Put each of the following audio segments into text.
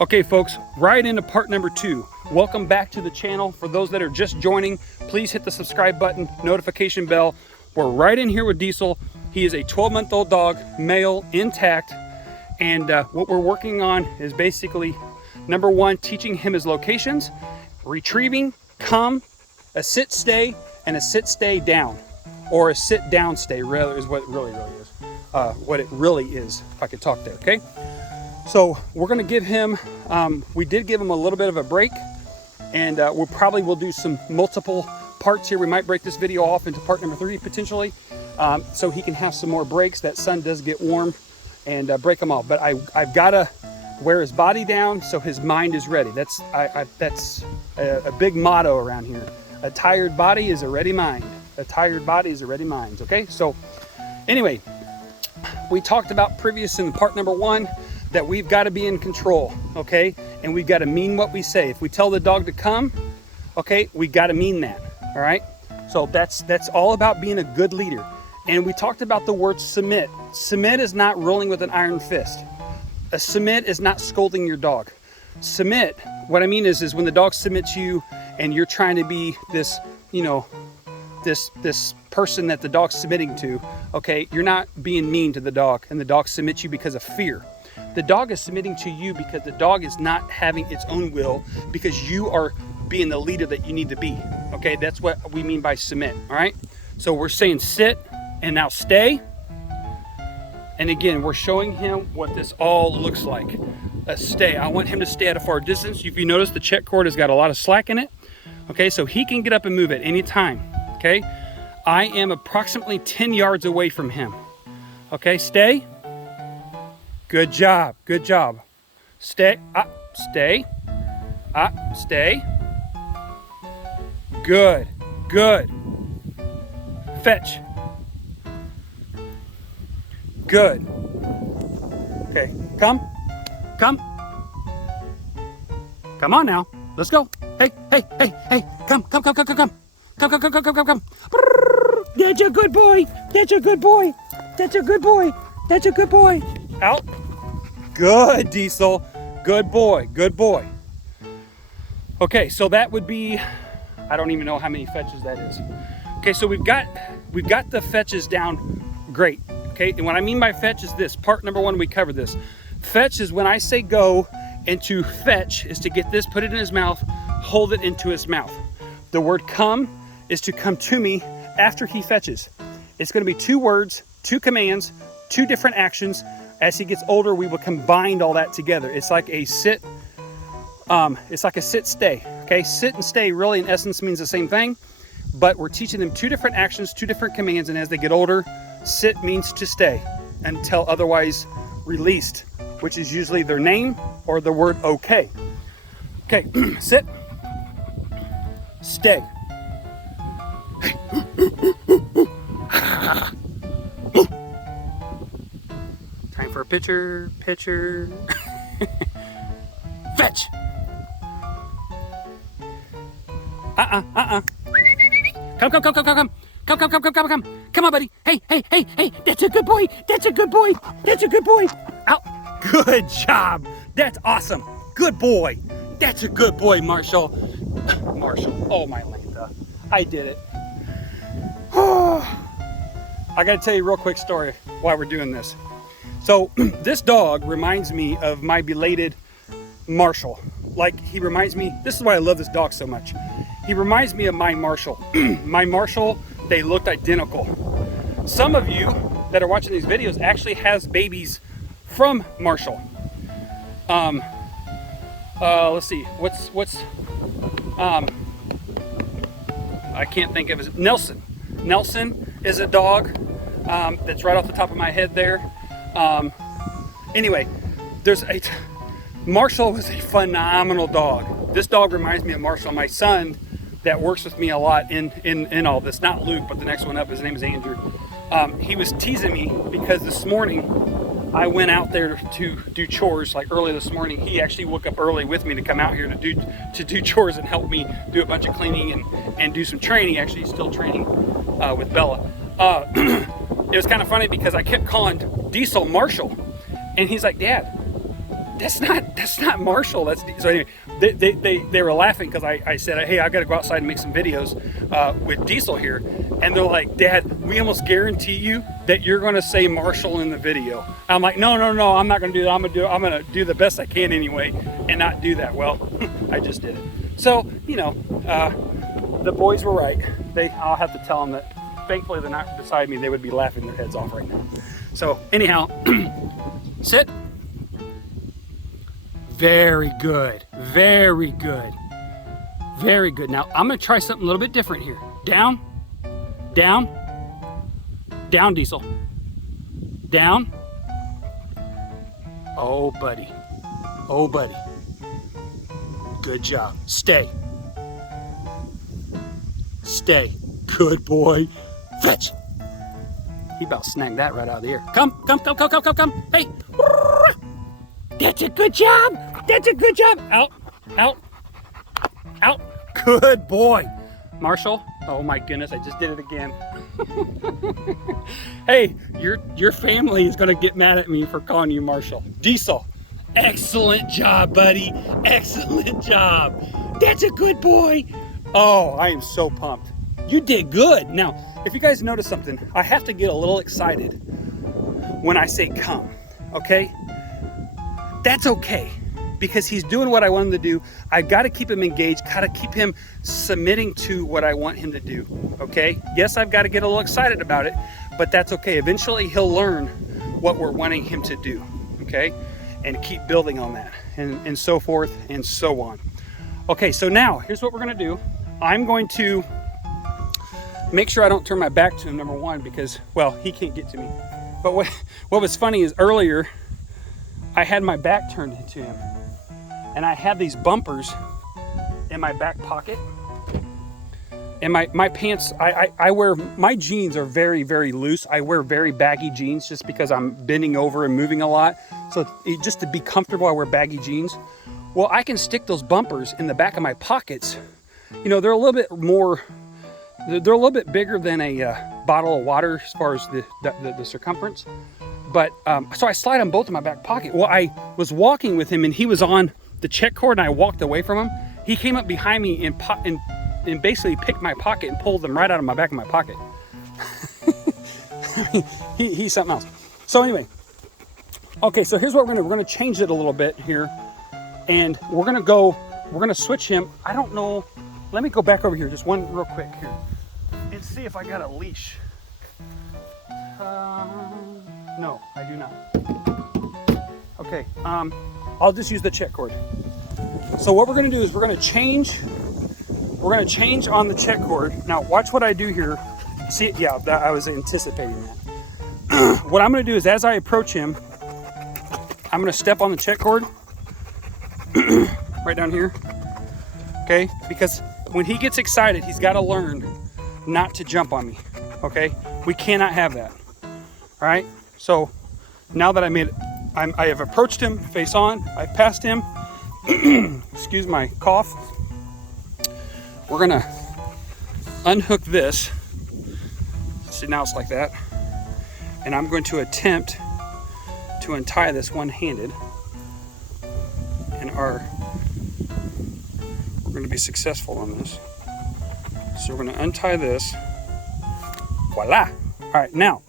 Okay folks, right into part number 2. Welcome back to the channel. For those that are just joining, please hit the subscribe button, notification bell. We're right in here with Diesel. He is a 12-month-old dog, male, intact. And what we're working on is basically, number 1, teaching him his locations, retrieving, come, a sit stay, and a sit stay down. Or a sit down stay, rather, is what it really is. What it really is, if I could talk there, okay? So we're gonna give him, we did give him a little bit of a break, and we'll do some multiple parts here. We might break this video off into part number 3 potentially, so he can have some more breaks. That sun does get warm, and break them off. But I've gotta wear his body down so his mind is ready. That's a big motto around here. A tired body is a ready mind. A tired body is a ready mind, okay? So anyway, we talked about previous in part number 1, that we've got to be in control, okay? And we've got to mean what we say. If we tell the dog to come, okay, we got to mean that, all right? So that's all about being a good leader. And we talked about the word submit. Submit is not ruling with an iron fist. A submit is not scolding your dog. Submit, what I mean is when the dog submits you and you're trying to be this, you know, this person that the dog's submitting to, okay, you're not being mean to the dog, and the dog submits you because of fear. The dog is submitting to you because the dog is not having its own will, because you are being the leader that you need to be. Okay, that's what we mean by submit, all right? So we're saying sit and now stay. And again, we're showing him what this all looks like. A stay. I want him to stay at a far distance. If you notice, the check cord has got a lot of slack in it. Okay, so he can get up and move at any time. Okay, I am approximately 10 yards away from him. Okay, stay. Good job, good job. Stay, stay, stay. Good, good. Fetch. Good. Okay, come. Come on now, let's go. Hey, come. That's a good boy, that's a good boy, that's a good boy, that's a good boy. Out. Good, Diesel. Good boy, good boy. Okay, so that would be, I don't even know how many fetches that is. Okay, so we've got the fetches down great. Okay, and what I mean by fetch is this. Part number 1, we covered this. Fetch is when I say go, and to fetch is to get this, put it in his mouth, hold it into his mouth. The word come is to come to me after he fetches. It's going to be 2 words, 2 commands, 2 different actions. As he gets older, we will combine all that together. It's like a sit, stay. Okay, sit and stay really in essence means the same thing, but we're teaching them 2 different actions, 2 different commands, and as they get older, sit means to stay until otherwise released, which is usually their name or the word okay. Okay, sit, stay. Time for a picture. Fetch. Come on, buddy. Hey. That's a good boy. Out. Good job. That's awesome. Good boy. That's a good boy, Marshall. Oh, my Lanta. I did it. I got to tell you a real quick story while we're doing this. So this dog reminds me of my belated Marshall. Like, he reminds me, this is why I love this dog so much. He reminds me of my Marshall. My Marshall, they looked identical. Some of you that are watching these videos actually has babies from Marshall. Let's see, I can't think of it. Nelson is a dog that's right off the top of my head there. Anyway, Marshall was a phenomenal dog. This dog reminds me of Marshall. My son that works with me a lot in all this, not Luke, but the next one up, his name is Andrew. He was teasing me because this morning I went out there to do chores, like early this morning. He actually woke up early with me to come out here to do chores and help me do a bunch of cleaning and do some training. Actually, he's still training with Bella. It was kind of funny because I kept calling Diesel Marshall, and he's like, Dad, that's not Marshall. That's so anyway. They were laughing because I said, hey, I got to go outside and make some videos with Diesel here, and they're like, Dad, we almost guarantee you that you're going to say Marshall in the video. I'm like, no, I'm not going to do that. I'm going to do the best I can anyway, and not do that. Well, I just did it. So you know, the boys were right. I'll have to tell them that. Thankfully, they're not beside me. They would be laughing their heads off right now. So anyhow, sit. Very good, very good, very good. Now I'm gonna try something a little bit different here. Down, down, down, Diesel. Down. Oh, buddy. Oh, buddy. Good job. Stay. Stay. Good boy. Fetch. He about snagged that right out of the air. Come. Hey. That's a good job. That's a good job. Out. Good boy. Marshall. Oh my goodness, I just did it again. Hey, your family is gonna get mad at me for calling you Marshall. Diesel. Excellent job, buddy. Excellent job. That's a good boy. Oh, I am so pumped. You did good. Now, if you guys notice something, I have to get a little excited when I say come, okay? That's okay, because he's doing what I want him to do. I gotta keep him engaged, gotta keep him submitting to what I want him to do, okay? Yes, I've gotta get a little excited about it, but that's okay. Eventually he'll learn what we're wanting him to do, okay? And keep building on that, and so forth and so on. Okay, so now here's what we're gonna do. I'm going to make sure I don't turn my back to him, number one, because, well, he can't get to me. But what was funny is earlier, I had my back turned to him, and I had these bumpers in my back pocket. And my pants, I wear, my jeans are very, very loose. I wear very baggy jeans just because I'm bending over and moving a lot. So just to be comfortable, I wear baggy jeans. Well, I can stick those bumpers in the back of my pockets. You know, they're a little bit more, they're a little bit bigger than a bottle of water as far as the circumference. But so I slide them both in my back pocket. Well, I was walking with him and he was on the check cord and I walked away from him. He came up behind me and basically picked my pocket and pulled them right out of my back of my pocket. He's something else. So anyway, okay, so here's what we're gonna change it a little bit here. And we're gonna switch him. I don't know, let me go back over here, just one real quick here. And see if I got a leash. No, I do not. Okay, I'll just use the check cord. So what we're gonna do is we're gonna change on the check cord. Now watch what I do here. See, yeah, I was anticipating that. What I'm gonna do is as I approach him, I'm gonna step on the check cord right down here, okay? Because when he gets excited, he's gotta learn not to jump on me, okay? We cannot have that, all right? So now that I have approached him face on, I've passed him, excuse my cough. We're gonna unhook this. See, now it's like that. And I'm going to attempt to untie this one-handed. And we're gonna be successful on this. So we're gonna untie this. Voila. All right, now,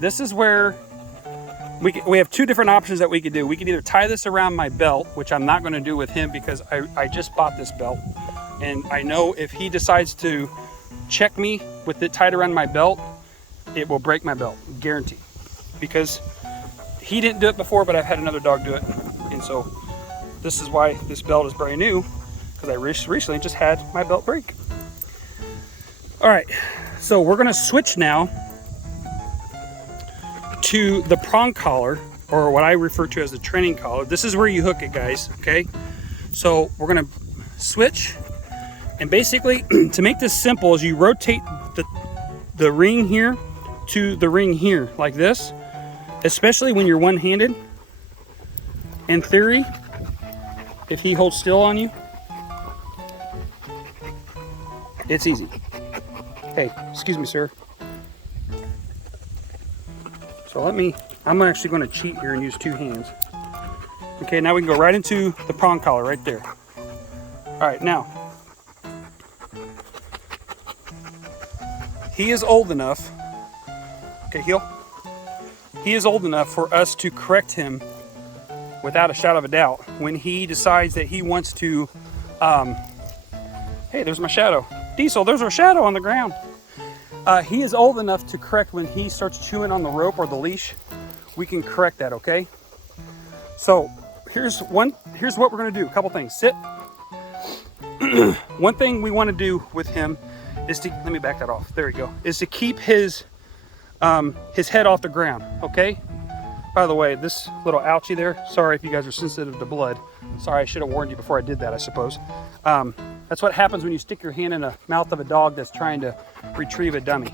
this is where we have two different options that we could do. We could either tie this around my belt, which I'm not gonna do with him because I just bought this belt. And I know if he decides to check me with it tied around my belt, it will break my belt, guaranteed. Because he didn't do it before, but I've had another dog do it. And so this is why this belt is brand new, because I recently just had my belt break. All right, so we're gonna switch now to the prong collar, or what I refer to as the training collar. This is where you hook it, guys, okay? So we're gonna switch, and basically, to make this simple, is you rotate the ring here to the ring here, like this, especially when you're one-handed. In theory, if he holds still on you, it's easy. Hey, excuse me, sir. So I'm actually gonna cheat here and use two hands. Okay, now we can go right into the prong collar right there. All right, now, he is old enough, okay, heel. He is old enough for us to correct him without a shadow of a doubt when he decides that he wants to, hey, there's my shadow. Diesel, there's our shadow on the ground. He is old enough to correct when he starts chewing on the rope or the leash. We can correct that, okay? So here's what we're gonna do. A couple things. Sit. One thing we want to do with him is to, let me back that off. There we go. Is to keep his head off the ground, okay? By the way, this little ouchie there, sorry if you guys are sensitive to blood. Sorry, I should have warned you before I did that, I suppose. That's what happens when you stick your hand in the mouth of a dog that's trying to retrieve a dummy.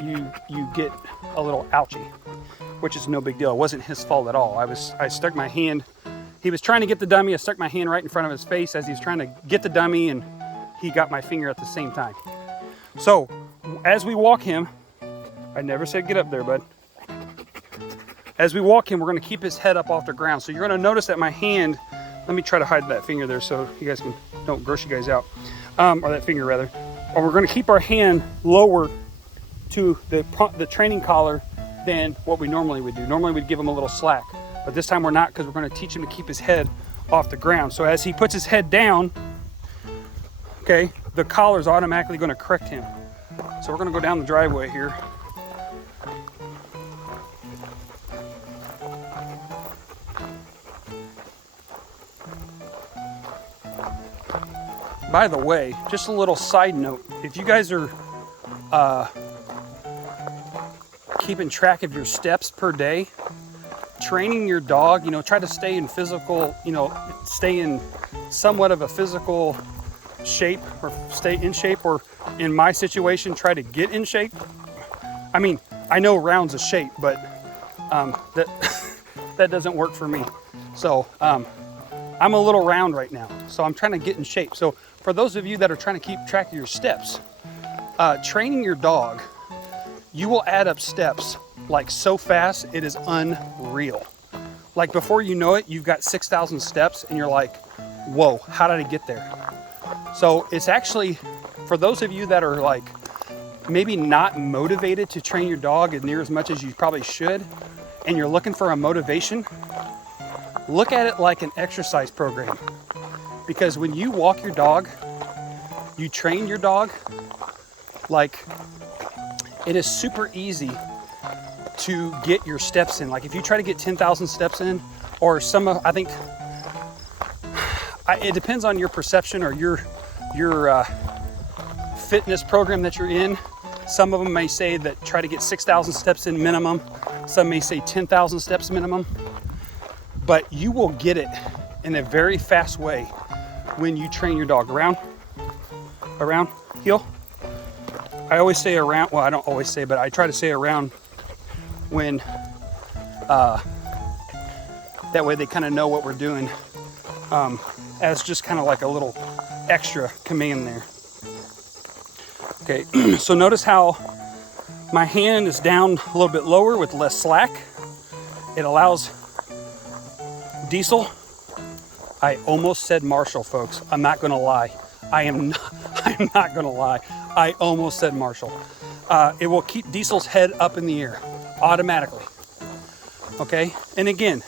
You get a little ouchie, which is no big deal. It wasn't his fault at all. I stuck my hand, he was trying to get the dummy, I stuck my hand right in front of his face as he was trying to get the dummy, and he got my finger at the same time. So, as we walk him, I never said get up there, bud. As we walk him, we're gonna keep his head up off the ground. So you're gonna notice that my hand, let me try to hide that finger there so you guys don't gross you guys out. Or that finger rather. Or we're gonna keep our hand lower to the training collar than what we normally would do. Normally we'd give him a little slack, but this time we're not, because we're gonna teach him to keep his head off the ground. So as he puts his head down, okay, the collar is automatically gonna correct him. So we're gonna go down the driveway here. By the way, just a little side note, if you guys are keeping track of your steps per day, training your dog, try to stay in physical, stay in somewhat of a physical shape, or stay in shape, or in my situation, try to get in shape. I mean, I know round's a shape, but that doesn't work for me. So I'm a little round right now, so I'm trying to get in shape. So for those of you that are trying to keep track of your steps, training your dog, you will add up steps like so fast, it is unreal. Like before you know it, you've got 6,000 steps and you're like, whoa, how did I get there? So it's actually, for those of you that are like maybe not motivated to train your dog as near as much as you probably should, and you're looking for a motivation, look at it like an exercise program. Because when you walk your dog, you train your dog, like it is super easy to get your steps in. Like if you try to get 10,000 steps in, or I think it depends on your perception or your fitness program that you're in. Some of them may say that try to get 6,000 steps in minimum. Some may say 10,000 steps minimum. But you will get it in a very fast way when you train your dog. Around, heel. I always say around, well, I don't always say, but I try to say around when, that way they kind of know what we're doing, as just kind of like a little extra command there. Okay, so notice how my hand is down a little bit lower with less slack. It allows Diesel, I almost said Marshall, folks. I'm not gonna lie. I'm not gonna lie. I almost said Marshall. It will keep Diesel's head up in the air automatically. Okay, and again,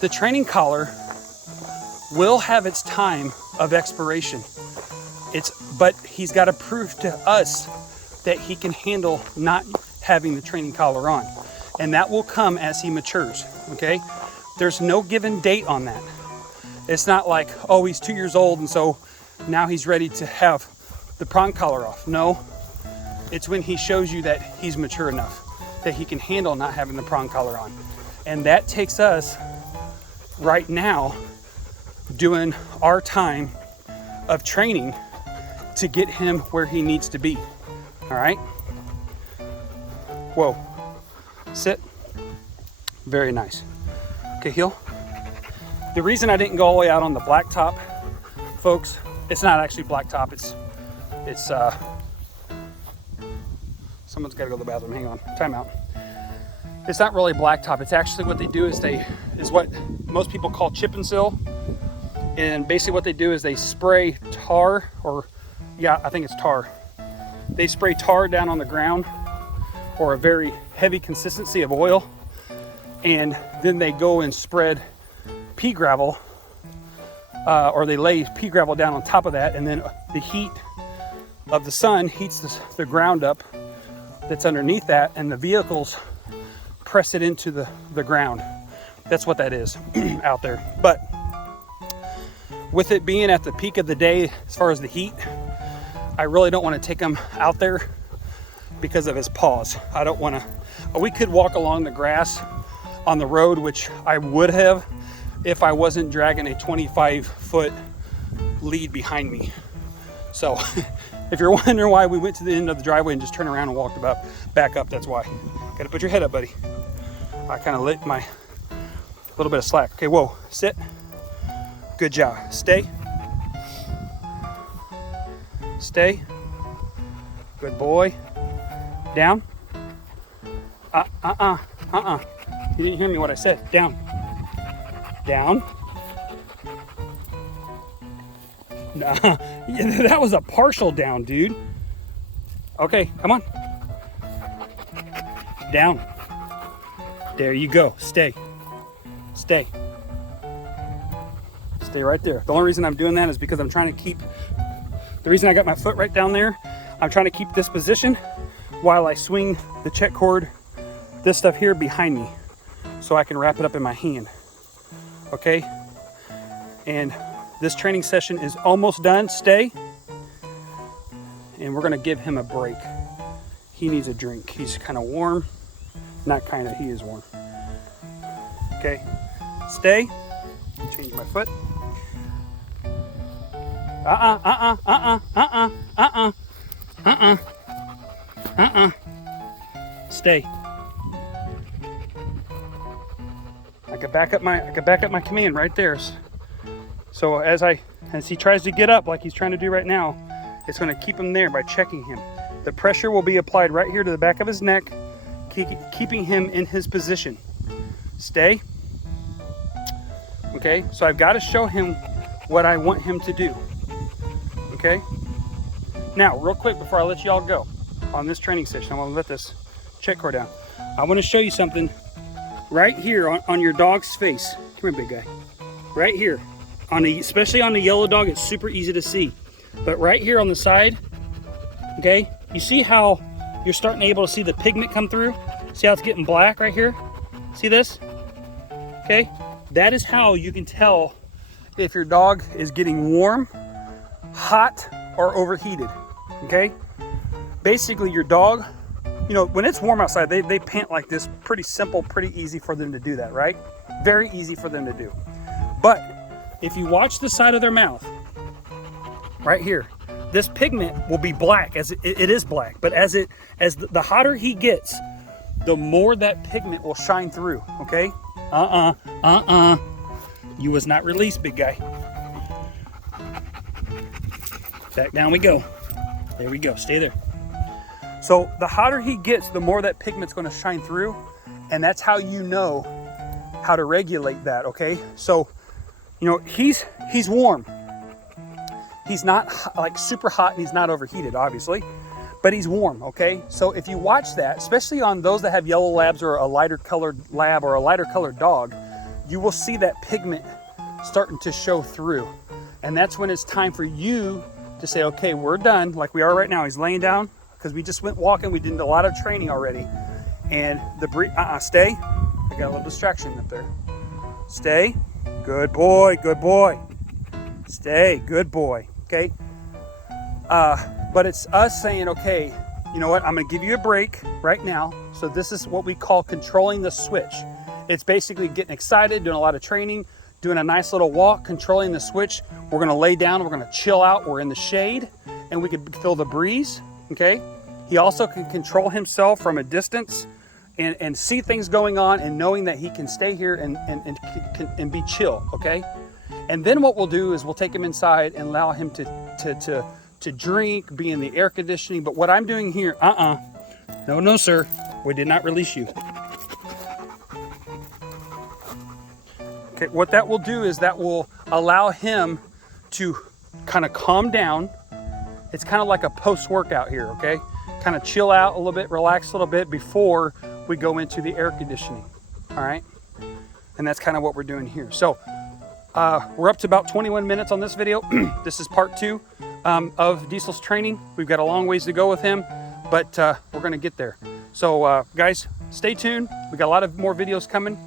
the training collar will have its time of expiration. But he's got to prove to us that he can handle not having the training collar on, and that will come as he matures. Okay, there's no given date on that. It's not like, oh, he's 2 years old and so now he's ready to have the prong collar off. No, it's when he shows you that he's mature enough that he can handle not having the prong collar on. And that takes us right now doing our time of training to get him where he needs to be. All right? Whoa. Sit. Very nice. Okay, heel. The reason I didn't go all the way out on the blacktop, folks, it's not actually blacktop. It's someone's got to go to the bathroom. Hang on. Time out. it's not really blacktop. It's actually what they do is what most people call chip and seal. And basically what they do is they spray tar, or yeah, I think it's tar. They spray tar down on the ground, or a very heavy consistency of oil. And then they go and spread pea gravel, or they lay pea gravel down on top of that. And then the heat of the sun heats the ground up that's underneath that, and the vehicles press it into the ground. That's what that is out there. But with it being at the peak of the day as far as the heat, I really don't want to take him out there because of his paws. I don't want to. We could walk along the grass on the road, which I would have if I wasn't dragging a 25-foot lead behind me. So if you're wondering why we went to the end of the driveway and just turned around and walked back up, that's why. Got to put your head up, buddy. I kind of lit my little bit of slack. Okay, whoa, sit. Good job. Stay. Stay. Good boy. Down. You didn't hear me what I said. Down. Down. Nah, yeah, that was a partial down, dude. Okay, come on. Down. There you go. Stay. Stay. Stay right there. The only reason I'm doing that is because I'm trying to keep, the reason I got my foot right down there, I'm trying to keep this position while I swing the check cord, this stuff here behind me, so I can wrap it up in my hand. Okay? And this training session is almost done. Stay. And we're gonna give him a break. He needs a drink. He's kind of warm. Not kind of, he is warm. Okay, stay. Change my foot. Stay. I could back up my command right there. So as he tries to get up like he's trying to do right now, it's going to keep him there by checking him. The pressure will be applied right here to the back of his neck, keeping him in his position. Stay. Okay, so I've got to show him what I want him to do. Okay. Now, real quick before I let you all go on this training session, I want to let this check cord down. I want to show you something right here on your dog's face. Come here, big guy. Right here, especially on the yellow dog, it's super easy to see. But right here on the side, okay, you see how you're starting to able to see the pigment come through? See how it's getting black right here? See this? Okay, that is how you can tell if your dog is getting warm, hot, or overheated. Okay, basically your dog, you know, when it's warm outside, they pant like this. Pretty simple, pretty easy for them to do that, right? Very easy for them to do. But if you watch the side of their mouth, right here, this pigment will be black, as it is black, but as the hotter he gets, the more that pigment will shine through. Okay? You was not released, big guy. Back down we go. There we go. Stay there. So the hotter he gets, the more that pigment's going to shine through, and that's how you know how to regulate that. Okay? So, you know, he's warm. He's not like super hot, and he's not overheated, obviously, but he's warm. Okay? So if you watch that, especially on those that have yellow labs or a lighter colored lab or a lighter colored dog, you will see that pigment starting to show through. And that's when it's time for you to say, okay, we're done, like we are right now. He's laying down because we just went walking. We did a lot of training already. And the stay. I got a little distraction up there. Stay. Good boy, good boy. Stay, good boy. Okay. But it's us saying, okay, you know what? I'm going to give you a break right now. So this is what we call controlling the switch. It's basically getting excited, doing a lot of training, doing a nice little walk, controlling the switch. We're going to lay down. We're going to chill out. We're in the shade, and we can feel the breeze. Okay. He also can control himself from a distance and see things going on, and knowing that he can stay here and be chill. Okay. And then what we'll do is we'll take him inside and allow him to drink, be in the air conditioning. But what I'm doing here, no, sir, we did not release you. Okay, what that will do is that will allow him to kind of calm down. It's kind of like a post-workout here, okay? Kind of chill out a little bit, relax a little bit before we go into the air conditioning, all right? And that's kind of what we're doing here. So we're up to about 21 minutes on this video. This is part 2 of Diesel's training. We've got a long ways to go with him, but we're gonna get there. So guys, stay tuned. We got a lot of more videos coming,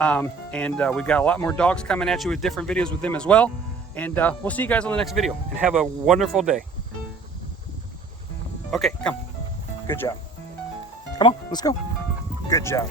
and we've got a lot more dogs coming at you with different videos with them as well. And we'll see you guys on the next video, and have a wonderful day. Okay, come. Good job. Come on, let's go. Good job.